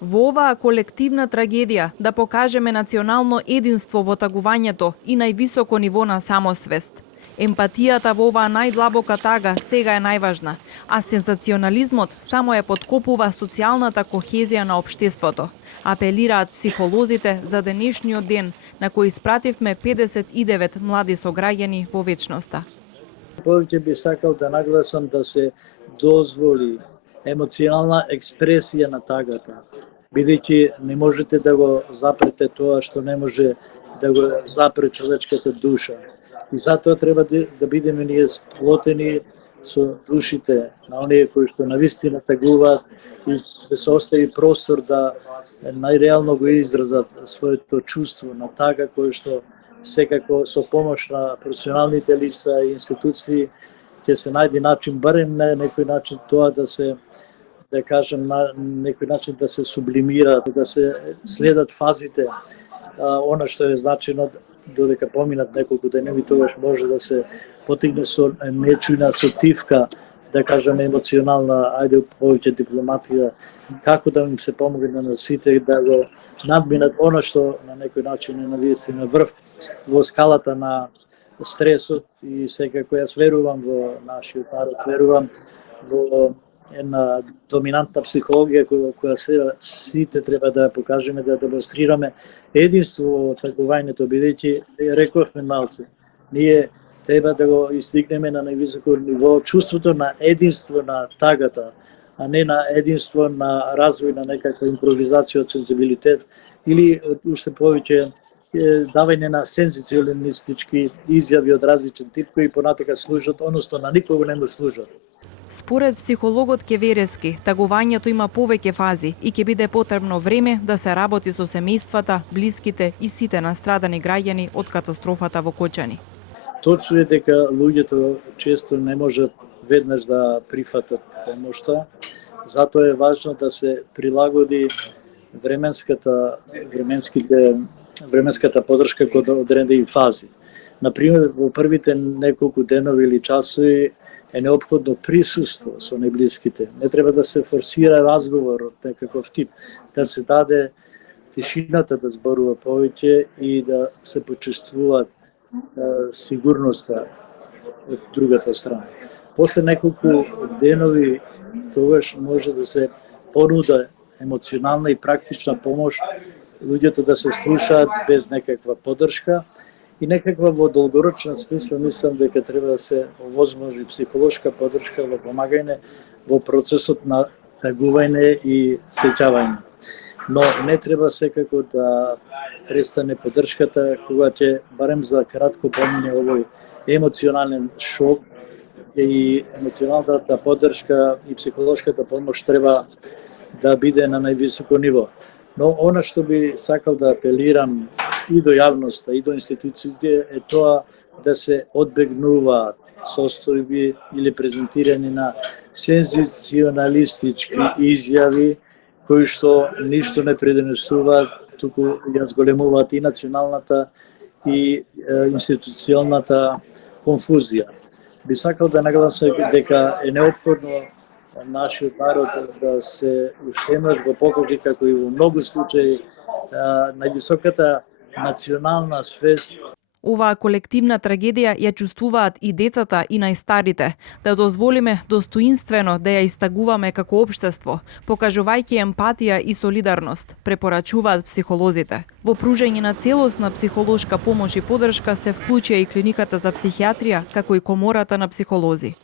Во оваа колективна трагедија да покажеме национално единство во тагувањето и највисоко ниво на самосвест. Емпатијата во оваа најдлабока тага сега е најважна, а сензационализмот само ја поткопува социјалната кохезија на општеството. Апелираат психолозите за денешниот ден на кој испративме 59 млади сограѓани во вечноста. Повеќе би сакал да нагласам да се дозволи емоционална експресија на тагата, бидејќи не можете да го запрете тоа што не може да го запре човечката душа. И затоа треба да бидеме ние сплотени со душите на оние кои што навистина тагуваат и да се остави простор да најреално го изразат своето чувство на тага кој што секако со помош на професионалните лица и институции ќе се најде начин, барем на некој начин тоа да се, да кажем, на некој начин да се сублимира, да се следат фазите, она што е значено додека поминат неколку деневи, тогаш може да се потигне со нечујна сотивка, да кажем емоционална, ајде повеќе дипломатија, како да им се помогне на сите да го надминат она што на некој начин е навистина врв во скалата на стресот. И секако јас верувам во нашиот народ, верувам во една доминантна психологија која сите треба да покажеме, да демонстрираме единство во тагувањето, бидејќи рековме малце, ние треба да го истигнеме на највисоко ниво чувството на единство на тагата, а не на единство на развој на некаква импровизација од сензибилитет или уште повеќе давање на сензационалистички изјави од различен тип кои понатака служат, односно на никого не му служат. Според психологот Кеверески, тагувањето има повеќе фази и ќе биде потребно време да се работи со семејствата, блиските и сите настрадани граѓани од катастрофата во Кочани. Точно е дека луѓето често не можат веднаш да прифатат помошта, затоа е важно да се прилагоди временската поддршка кон одредени фази. Например, во првите неколку денови или часови е неопходно присуство со најблиските. Не треба да се форсира разговор од некаков тип, да се даде тишината да зборува повеќе и да се почувствуваат сигурноста од другата страна. После неколку денови тогаш може да се понуда емоционална и практична помош, луѓето да се слушаат без некаква поддршка и некаква во долгорочна смисла мислам дека треба да се овозможи психолошка поддршка во помагање во процесот на тагување и сеќавање. Но не треба секако да престане поддршката кога ќе барем за кратко помине овој емоционален шок и емоционалната поддршка и психолошката помош треба да биде на највисоко ниво. Но она што би сакал да апелирам и до јавноста, и до институциите е тоа да се одбегнуваат состојби или презентирање на сензационалистички изјави кои што ништо не предонесуваат, туку ја зголемуваат и националната и институционалната конфузија. Би сакал да нагласам дека е неопходно нашиот народ да се ушемаш го покажи како и во многу случаи највисоката национална свест. Оваа колективна трагедија ја чувствуваат и децата и најстарите, да дозволиме достоинствено да ја истагуваме како општество, покажувајќи емпатија и солидарност, препорачуваат психолозите. Во пружање на целосна психолошка помош и поддршка се вклучија и клиниката за психијатрија, како и комората на психолози.